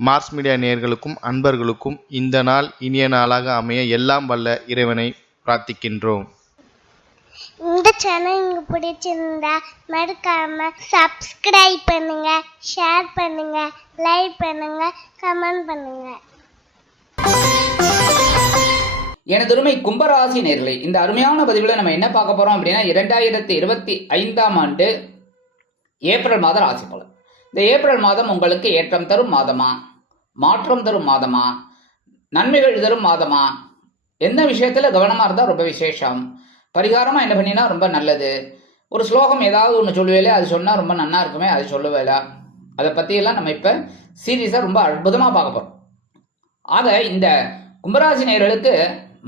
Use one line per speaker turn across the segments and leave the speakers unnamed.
Mars media நேயர்களுக்கும் அன்பர்களுக்கும் இந்த நாள் இனிய நாளாக அமைய எல்லாம் வல்ல இறைவனை பிரார்த்திக்கின்றோம்.
இந்த சேனல் உங்களுக்கு பிடிச்சிருந்தா மறக்காம சப்ஸ்கிரைப் பண்ணுங்க ஷேர் பண்ணுங்க லைக் பண்ணுங்க கமெண்ட் பண்ணுங்க.
எனதொருமை கும்பராசி நேர்களே இந்த அருமையான பதிவில் நம்ம என்ன பார்க்க போறோம் அப்படின்னா இரண்டாயிரத்தி இருபத்தி ஐந்தாம் ஆண்டு ஏப்ரல் மாத ராசி பலன் இந்த ஏப்ரல் மாதம் உங்களுக்கு ஏற்றம் தரும் மாதமா? மாற்றம் தரும் மாதமா? நன்மைகள் தரும் மாதமா? எந்த விஷயத்தில் கவனமாக இருந்தால் ரொம்ப விசேஷம். பரிகாரமாக என்ன பண்ணினா ரொம்ப நல்லது. ஒரு ஸ்லோகம் ஏதாவது ஒன்று சொல்லுவேலே அது சொன்னால் ரொம்ப நன்னா இருக்குமே அது சொல்லுவேலா. அதை பற்றியெல்லாம் நம்ம இப்போ சீரியஸாக ரொம்ப அற்புதமாக பார்க்க போகிறோம் ஆக இந்த கும்பராசி நேர்களுக்கு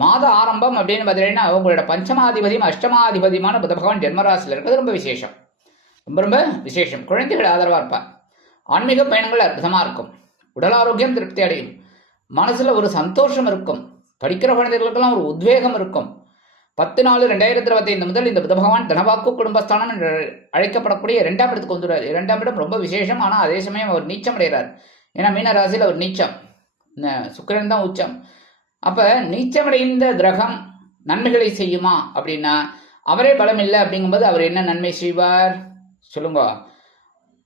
மாத ஆரம்பம் அப்படின்னு பார்த்தீங்கன்னா உங்களோட பஞ்சமாதிபதியும் அஷ்டமாதிபதியுமான புத பகவான் ஜென்மராசியில் இருக்கிறது ரொம்ப விசேஷம். ரொம்ப ரொம்ப விசேஷம். குழந்தைகள் ஆதரவாக இருப்பார் ஆன்மீக பயணங்கள் அற்புதமாக இருக்கும். உடல் ஆரோக்கியம் திருப்தி அடையும். மனசில் ஒரு சந்தோஷம் இருக்கும். படிக்கிற குழந்தைகளுக்கெல்லாம் ஒரு உத்வேகம் இருக்கும். பத்து நாலு ரெண்டாயிரத்தி இருபத்தைந்து முதல் இந்த புத பகவான் தனவாக்கு குடும்பஸ்தானம் என்று அழைக்கப்படக்கூடிய இரண்டாம் இடத்துக்கு வந்துடுறார் இரண்டாம் இடம் ரொம்ப விசேஷம். ஆனால் அதே சமயம் அவர் நீச்சம் அடைகிறார். ஏன்னா மீன ராசியில் அவர் நீச்சம். இந்த சுக்கிரன் தான் உச்சம். அப்போ நீச்சமடைந்த கிரகம் நன்மைகளை செய்யுமா அப்படின்னா அவரே பலம் இல்லை அப்படிங்கும்போது அவர் என்ன நன்மை செய்வார்? சொல்லுங்க.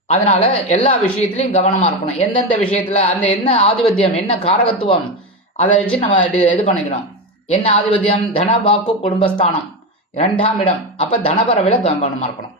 அதனால எல்லா விஷயத்திலையும் கவனமாக இருக்கணும். எந்தெந்த விஷயத்தில் அந்த என்ன ஆதிபத்தியம் என்ன காரகத்துவம் அதை வச்சு நம்ம இது- இது பண்ணிக்கணும் என்ன ஆதிபத்தியம்? தன வாக்கு குடும்பஸ்தானம். இரண்டாம் இடம். அப்போ தனபரவில் கவனமாக இருக்கணும்.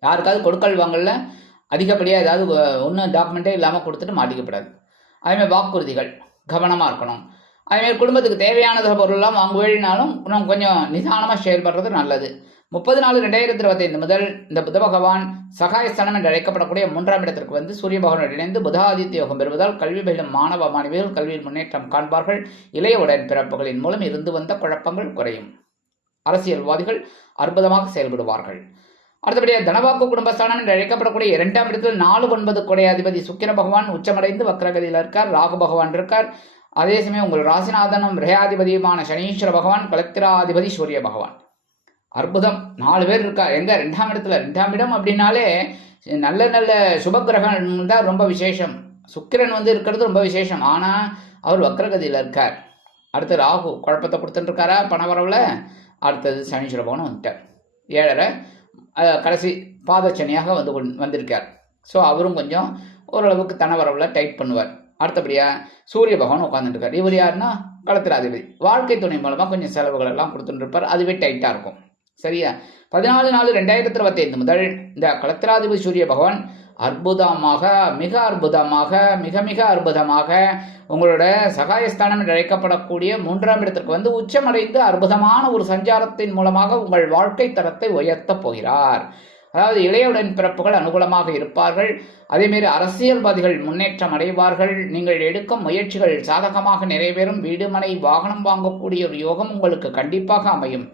யாருக்காவது கொடுக்கல் வாங்கல அதிகப்படியாக ஏதாவது ஒன்றும் டாக்குமெண்ட்டே இல்லாமல் கொடுத்துட்டு மாட்டிக்கப்படாது. அதேமாதிரி வாக்குறுதிகள். கவனமாக இருக்கணும். அதேமாதிரி குடும்பத்துக்கு தேவையான பொருள்லாம் வாங்க வேழினாலும் நம்ம கொஞ்சம் நிதானமாக செயல்படுறது நல்லது. முப்பது நாலு ரெண்டாயிரத்தி இருபத்தைந்து முதல் இந்த புத பகவான் சகாயஸ்தானம் என்று அழைக்கப்படக்கூடிய மூன்றாம் இடத்திற்கு வந்து சூரிய பகவானுடன் இணைந்து புதாதித்ய யோகம் பெறுவதால் கல்வி பயிலும் மாணவ மாணவிகள் கல்வியில் முன்னேற்றம் காண்பார்கள். இளைய உடன் பிறப்புகளின் மூலம் இருந்து வந்த குழப்பங்கள் குறையும். அரசியல்வாதிகள் அற்புதமாக செயல்படுவார்கள். அடுத்தபடியாக தனவாக்கு குடும்பஸ்தானம் என்று அழைக்கப்படக்கூடிய இரண்டாம் இடத்தில் நாலு ஒன்பது கொடையாதிபதி சுக்கிர பகவான் உச்சமடைந்து வக்ரகதியில் இருக்கார் ராகு பகவான் இருக்கார். அதே சமயம் உங்கள் ராசிநாதனும் ரேயாதிபதியுமான சனீஸ்வர பகவான் கலத்திராதிபதி சூரிய பகவான். அற்புதம். நாலு பேர் இருக்கா? எங்க? ரெண்டாம் இடத்துல. ரெண்டாம் இடம் அப்படின்னாலே நல்ல நல்ல சுபகிரகம் தான் ரொம்ப விசேஷம். சுக்கிரன் வந்து இருக்கிறது ரொம்ப விசேஷம். ஆனால் அவர் வக்ரகதியில் இருக்கார். அடுத்து ராகு. குழப்பத்தை கொடுத்துட்டுருக்காரா? பணவரவில் அடுத்தது சனீஸ்வரபவனும் வந்துட்டார். ஏழரை கடைசி பாதச்சனியாக வந்து கொண்- வந்திருக்கார். ஸோ அவரும் கொஞ்சம் ஓரளவுக்கு தனவரவில் டைட் பண்ணுவார். அடுத்தபடியாக சூரிய பகவான் உட்காந்துட்டுருக்கார் இவர் யாருன்னா? களத்திராதிபதி வாழ்க்கை துணை மூலமாக கொஞ்சம் செலவுகள் எல்லாம் கொடுத்துட்டு இருப்பார் அதுவே டைட்டாக இருக்கும். சரியா? பதினாலு நாலு ரெண்டாயிரத்தி இருபத்தைந்து முதல் இந்த கலத்திராதிபதி சூரிய பகவான் அற்புதமாக மிக அற்புதமாக மிக மிக அற்புதமாக உங்களோட சகாயஸ்தானம் என்று அழைக்கப்படக்கூடிய மூன்றாம் இடத்திற்கு வந்து உச்சமடைந்து அற்புதமான ஒரு சஞ்சாரத்தின் மூலமாக உங்கள் வாழ்க்கை தரத்தை உயர்த்தப் போகிறார். அதாவது இளையவுடன் பிறப்புகள் அனுகூலமாக இருப்பார்கள். அதேமாரி அரசியல்வாதிகள் முன்னேற்றம் அடைவார்கள். நீங்கள் எடுக்கும் முயற்சிகள் சாதகமாக நிறைவேறும். வீடு மனை வாகனம் வாங்கக்கூடிய ஒரு யோகம் உங்களுக்கு கண்டிப்பாக அமையும்.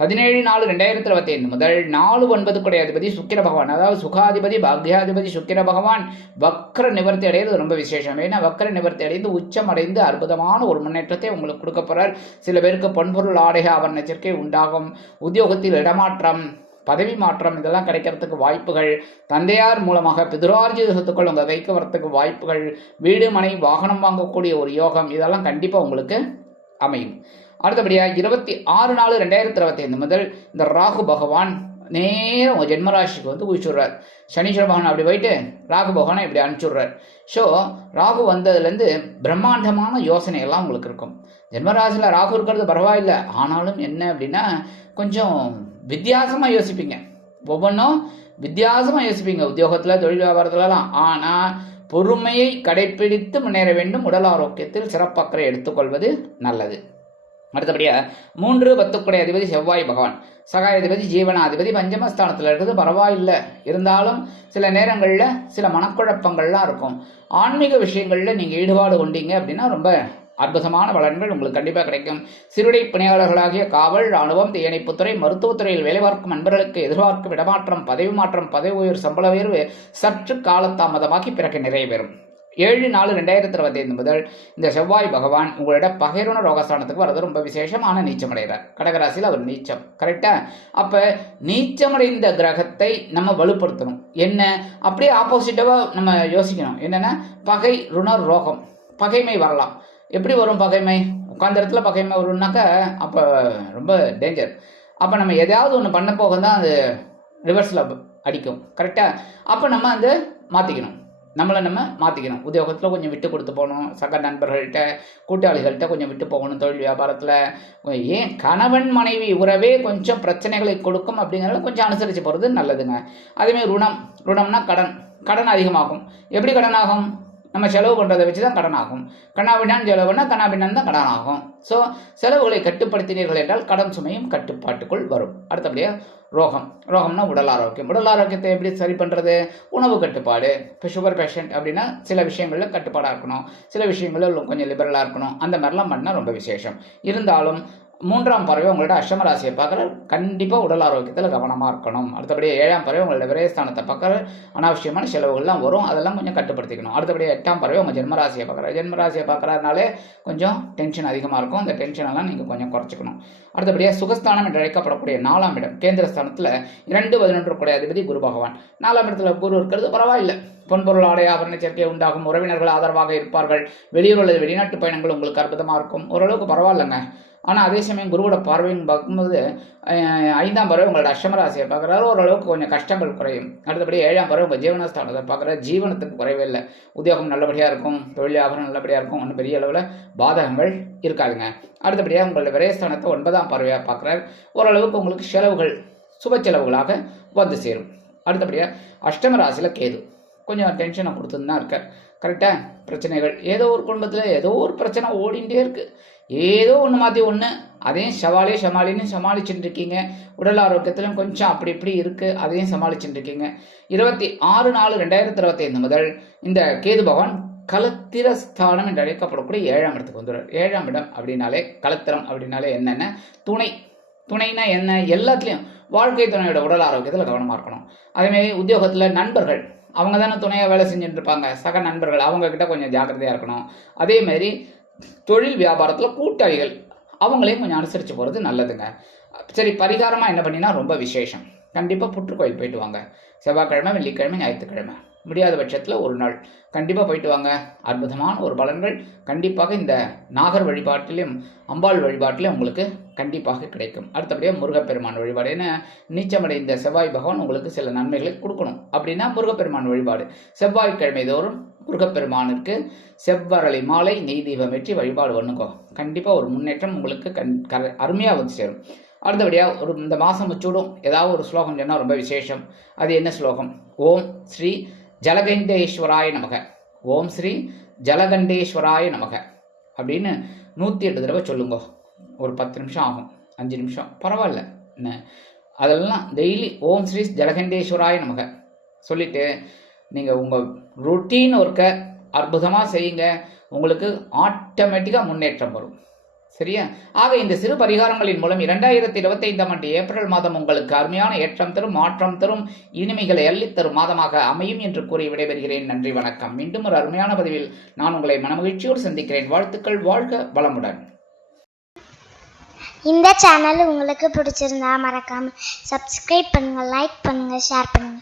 பதினேழு நாலு ரெண்டாயிரத்தி இருபத்தி ஐந்து முதல் நாலு ஒன்பது அதிபதி சுக்கிர பகவான் அதாவது சுகாதிபதி பாக்யாதிபதி சுக்கிர பகவான் வக்ர நிவர்த்தி அடைகிறது ரொம்ப விசேஷம். ஏன்னா வக்கர நிவர்த்தி அடைந்து உச்சம் அடைந்து அற்புதமான ஒரு முன்னேற்றத்தை உங்களுக்கு கொடுக்க போறார். சில பேருக்கு பொன்பொருள் ஆடைக அவன் எச்சரிக்கை உண்டாகும். உத்தியோகத்தில் இடமாற்றம் பதவி மாற்றம் இதெல்லாம் கிடைக்கிறதுக்கு வாய்ப்புகள். தந்தையார் மூலமாக பிதுரார்ஜித சொத்துக்கள் உங்கள் வைக்க வரத்துக்கு வாய்ப்புகள். வீடு மனை வாகனம் வாங்கக்கூடிய ஒரு யோகம் இதெல்லாம் கண்டிப்பாக உங்களுக்கு அமையும். அடுத்தபடியாக இருபத்தி ஆறு நாலு ரெண்டாயிரத்தி இருபத்தி ஐந்து முதல் இந்த ராகு பகவான் நேரம் ஜென்மராசிக்கு வந்து உயிச்சுடுறார் சனீஸ்வர பகவான் அப்படி போயிட்டு ராகு பகவானை இப்படி அனுப்பிச்சுடுறார். ஸோ ராகு வந்ததுலேருந்து பிரம்மாண்டமான யோசனை எல்லாம் உங்களுக்கு இருக்கும். ஜென்மராசியில் ராகு இருக்கிறது பரவாயில்லை. ஆனாலும் என்ன அப்படின்னா கொஞ்சம் வித்தியாசமாக யோசிப்பீங்க. ஒவ்வொன்றும் வித்தியாசமாக யோசிப்பீங்க. உத்தியோகத்தில் தொழில் வியாபாரத்துலலாம். ஆனால் பொறுமையை கடைப்பிடித்து முன்னேற வேண்டும். உடல் ஆரோக்கியத்தில் சிறப்பக்கறை எடுத்துக்கொள்வது நல்லது. அடுத்தபடியாக மூன்று பத்துக்குடைய அதிபதி செவ்வாய் பகவான். சகாயாதிபதி ஜீவனாதிபதி பஞ்சமஸ்தானத்தில் இருக்கிறது பரவாயில்லை. இருந்தாலும் சில நேரங்களில் சில மனக்குழப்பங்கள்லாம் இருக்கும். ஆன்மீக விஷயங்களில் நீங்கள் ஈடுபாடு கொண்டீங்க அப்படின்னா ரொம்ப அற்புதமான பலன்கள் உங்களுக்கு கண்டிப்பாக கிடைக்கும். சிறுடை பணியாளர்களாகிய காவல் ராணுவம் தீயணைப்புத்துறை மருத்துவத்துறையில் வேலை பார்க்கும் நண்பர்களுக்கு எதிர்பார்க்கும் இடமாற்றம் பதவி மாற்றம் பதவி உயர் சம்பள உயர்வு சற்று காலதாமதமாகி பிறகு நிறைவேறும் ஏழு நாலு ரெண்டாயிரத்தி இருபத்தி ஐந்து முதல் இந்த செவ்வாய் பகவான் உங்களோட பகைரோன ரோகஸ்தானத்துக்கு வரது ரொம்ப விசேஷமான நீச்சம் அடைகிறார் கடகராசியில் அவர் நீச்சம். கரெக்டா அப்போ நீச்சமடைந்த கிரகத்தை நம்ம வலுப்படுத்தணும். என்ன? அப்படியே ஆப்போசிட்டாக நம்ம யோசிக்கணும். என்னென்னா பகை ருணர் ரோகம். பகைமை வரலாம். எப்படி வரும் பகைமை? உட்கார்ந்த இடத்துல பகைமை வரும்னாக்கா அப்போ ரொம்ப டேஞ்சர் அப்போ நம்ம எதாவது ஒன்று பண்ண போக தான் அது ரிவர்ஸில் அடிக்கும். கரெக்டாக அப்போ நம்ம வந்து மாற்றிக்கணும் நம்மளை நம்ம மாற்றிக்கணும் உத்தியோகத்தில் கொஞ்சம் விட்டு கொடுத்து போகணும். சக நண்பர்கள்ட்ட கூட்டாளிகள்கிட்ட கொஞ்சம் விட்டு போகணும் தொழில் வியாபாரத்தில். ஏன் கணவன் மனைவி உறவே கொஞ்சம் பிரச்சனைகளை கொடுக்கும் அப்படிங்கிறத கொஞ்சம் அனுசரித்து போகிறது நல்லதுங்க. அதேமாதிரி ருணம். ருணம்னா கடன். கடன் அதிகமாகும். எப்படி கடன் ஆகும்? நம்ம செலவு பண்ணுறதை வச்சு தான் கடன் ஆகும் கண்ணாபின்னான் செலவுனா கண்ணாபின்னான் தான் கடன் ஆகும் ஸோ செலவுகளை கட்டுப்படுத்தினீர்கள் என்றால் கடன் சுமையும் கட்டுப்பாட்டுக்குள் வரும். அடுத்தபடியாக ரோகம். ரோகம்னா உடல் ஆரோக்கியம். உடல் ஆரோக்கியத்தை எப்படி சரி பண்ணுறது உணவு கட்டுப்பாடு. இப்போ சுகர் பேஷண்ட் அப்படின்னா சில விஷயங்களில் கட்டுப்பாடாக இருக்கணும். சில விஷயங்களில் கொஞ்சம் லிபரலாக இருக்கணும். அந்த மாதிரிலாம் பண்ணால் ரொம்ப விசேஷம். இருந்தாலும் மூன்றாம் பறவை உங்களோட அஷ்டம ராசியை பார்க்குற கண்டிப்பாக உடல் ஆரோக்கியத்தில் கவனமாக இருக்கணும். அடுத்தபடி ஏழாம் பறவை உங்களோட விரயஸ்தானத்தை பார்க்குற அனாவசியமான செலவுகள்லாம் வரும். அதெல்லாம் கொஞ்சம் கட்டுப்படுத்திக்கணும். அடுத்தபடி எட்டாம் பறவை உங்கள் ஜென்மராசியை பார்க்குற ஜென்மராசியை பார்க்குறதுனாலே கொஞ்சம் டென்ஷன் அதிகமாக இருக்கும். அந்த டென்ஷனெல்லாம் நீங்கள் கொஞ்சம் குறைச்சிக்கணும். அடுத்தபடியாக சுகஸ்தானம் என்று அழைக்கப்படக்கூடிய நாலாம் இடம். கேந்திரஸ்தானத்தில் இரண்டு பதினொன்று கூடிய அதிபதி குரு பகவான். நாலாம் இடத்துல குரு இருக்கிறது பரவாயில்லை. பொன்பொருள் ஆடை ஆபரண சேர்க்கை உண்டாகும். உறவினர்கள் ஆதரவாக இருப்பார்கள். வெளியூர் அல்லது வெளிநாட்டு பயணங்கள் உங்களுக்கு அற்புதமாக இருக்கும். ஓரளவுக்கு பரவாயில்லைங்க. ஆனால் அதே சமயம் குருவோட பார்வைன்னு பார்க்கும்போது ஐந்தாம் பறவை உங்களோட அஷ்டமராசியை பார்க்குறாரு. ஓரளவுக்கு கொஞ்சம் கஷ்டங்கள் குறையும். அடுத்தபடி ஏழாம் பறவை உங்கள் ஜீவனஸ்தானத்தை பார்க்குற ஜீவனத்துக்கு குறைவே இல்லை. உத்தியோகம் நல்லபடியாக இருக்கும். தொழில் வியாபாரம் நல்லபடியாக இருக்கும். ஒன்றும் பெரிய அளவில் பாதகங்கள் இருக்காதுங்க. அடுத்தபடியாக உங்களோட விரயஸ்தானத்தை ஒன்பதாம் பறவையாக பார்க்குறாரு. ஓரளவுக்கு உங்களுக்கு செலவுகள் சுப செலவுகளாக வந்து சேரும். அடுத்தபடியாக அஷ்டம ராசியில் கேது. கொஞ்சம் டென்ஷனை கொடுத்துன்னு தான் இருக்கார். கரெக்டாக பிரச்சனைகள். ஏதோ ஒரு குடும்பத்தில் ஏதோ ஒரு பிரச்சனை ஓடிண்டே இருக்குது ஏதோ ஒன்று மாற்றி ஒன்று அதையும் சவாலே சமாளின்னு சமாளிச்சுட்டு இருக்கீங்க உடல் ஆரோக்கியத்திலும் கொஞ்சம் அப்படி இப்படி இருக்குது அதையும் சமாளிச்சுட்டு இருக்கீங்க இருபத்தி ஆறு நாலு ரெண்டாயிரத்தி இருபத்தைந்து முதல் இந்த கேது பகவான் கலத்திர ஸ்தானம் என்று அழைக்கப்படக்கூடிய ஏழாம் இடத்துக்கு வந்துடுறார் ஏழாம் இடம் அப்படின்னாலே கலத்திரம் அப்படின்னாலே என்னென்ன? துணை. துணைனா என்ன? எல்லாத்துலேயும். வாழ்க்கை துணையோட உடல் ஆரோக்கியத்தில் கவனமாக இருக்கணும். அதேமாரி உத்தியோகத்தில் நண்பர்கள். அவங்க தானே துணையாக வேலை செஞ்சுட்டு இருப்பாங்க சக நண்பர்கள் அவங்கக்கிட்ட கொஞ்சம் ஜாக்கிரதையாக இருக்கணும். அதேமாரி தொழில் வியாபாரத்தில் கூட்டாளிகள் அவங்களையும் கொஞ்சம் அனுசரித்து போகிறது நல்லதுங்க. சரி பரிகாரமாக என்ன பண்ணினா ரொம்ப விசேஷம். கண்டிப்பாக புற்றுக்கோயில் போயிட்டு வாங்க. செவ்வாய்க்கிழமை வெள்ளிக்கிழமை ஞாயிற்றுக்கிழமை. முடியாத பட்சத்தில் ஒரு நாள். கண்டிப்பாக போயிட்டு வாங்க. அற்புதமான ஒரு பலன்கள் கண்டிப்பாக இந்த நாகர் வழிபாட்டிலையும் அம்பாள் வழிபாட்டிலையும் உங்களுக்கு கண்டிப்பாக கிடைக்கும். அடுத்தபடியாக முருகப்பெருமான் வழிபாடு. ஏன்னா நீச்சமடைந்த செவ்வாய் பகவான் உங்களுக்கு சில நன்மைகளை கொடுக்கணும். அப்படின்னா முருகப்பெருமான் வழிபாடு. செவ்வாய்க்கிழமை தோறும் முருகப்பெருமானிற்கு செவ்வரளி மாலை நெய் தீபம் வெற்றி வழிபாடு பண்ணுங்கோ. கண்டிப்பாக ஒரு முன்னேற்றம் உங்களுக்கு கண் கர அருமையாக வந்து சேரும். அடுத்தபடியாக ஒரு இந்த மாதம் வச்சுடும் ஏதாவது ஒரு ஸ்லோகம் சொன்னால் ரொம்ப விசேஷம். அது என்ன ஸ்லோகம்? ஓம் ஸ்ரீ ஜலகண்டேஸ்வராய நமக. ஓம் ஸ்ரீ ஜலகண்டேஸ்வராய நமக. அப்படின்னு நூற்றி எட்டு தடவை சொல்லுங்க. ஒரு பத்து நிமிஷம் ஆகும். அஞ்சு நிமிஷம். பரவாயில்ல. என்ன? அதெல்லாம் டெய்லி ஓம் ஸ்ரீ ஜலகண்டேஸ்வராய நமக. சொல்லிட்டு நீங்கள் உங்கள் ரொட்டீன் ஒர்க்கை அற்புதமாக செய்யுங்க. உங்களுக்கு ஆட்டோமேட்டிக்காக முன்னேற்றம் வரும். சரியா? ஆக இந்த சிறு பரிகாரங்களின் மூலம் இரண்டாயிரத்தி இருபத்தைந்தாம் ஆண்டு ஏப்ரல் மாதம் உங்களுக்கு அருமையான ஏற்றம் தரும் மாற்றம் தரும் இனிமைகளை அள்ளித் தரும் மாதமாக அமையும் என்று கூறி விடைபெறுகிறேன். நன்றி வணக்கம். மீண்டும் ஒரு அருமையான பதிவில் நான் உங்களை மனமகிழ்ச்சியோடு சந்திக்கிறேன். வாழ்த்துக்கள் வாழ்க வளமுடன்.
இந்த சேனல் உங்களுக்கு பிடிச்சிருந்தா மறக்காம சப்ஸ்கிரைப் பண்ணுங்க லைக் பண்ணுங்க ஷேர் பண்ணுங்க.